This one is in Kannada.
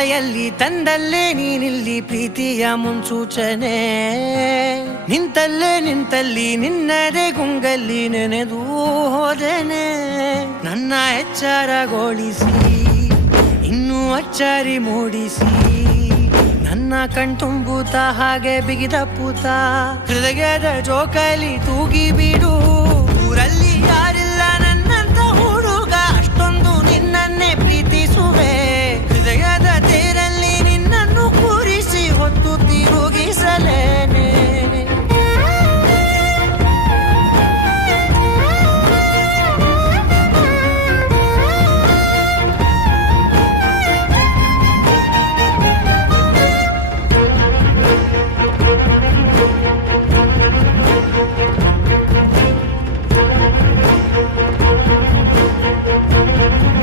ಮಳೆಯಲ್ಲಿ ತಂದಲ್ಲೇ ನೀನಿಲ್ಲಿ ಪ್ರೀತಿಯ ಮುನ್ಸೂಚನೆ ನಿಂತಲ್ಲಿ ನಿನ್ನದೇ ಗುಂಗಲ್ಲಿ ನೆನೆದು ಹೋದನೆ ನನ್ನ ಎಚ್ಚರಗೊಳಿಸಿ ಇನ್ನೂ ಅಚ್ಚರಿ ಮೂಡಿಸಿ ನನ್ನ ಕಣ್ತುಂಬುತ್ತ ಹಾಗೆ ಬಿಗಿದ ಪೂತ ಹೃದಯದ ಜೋಕಾಲಿ ತೂಗಿ ಬಿಡು ಊರಲ್ಲಿ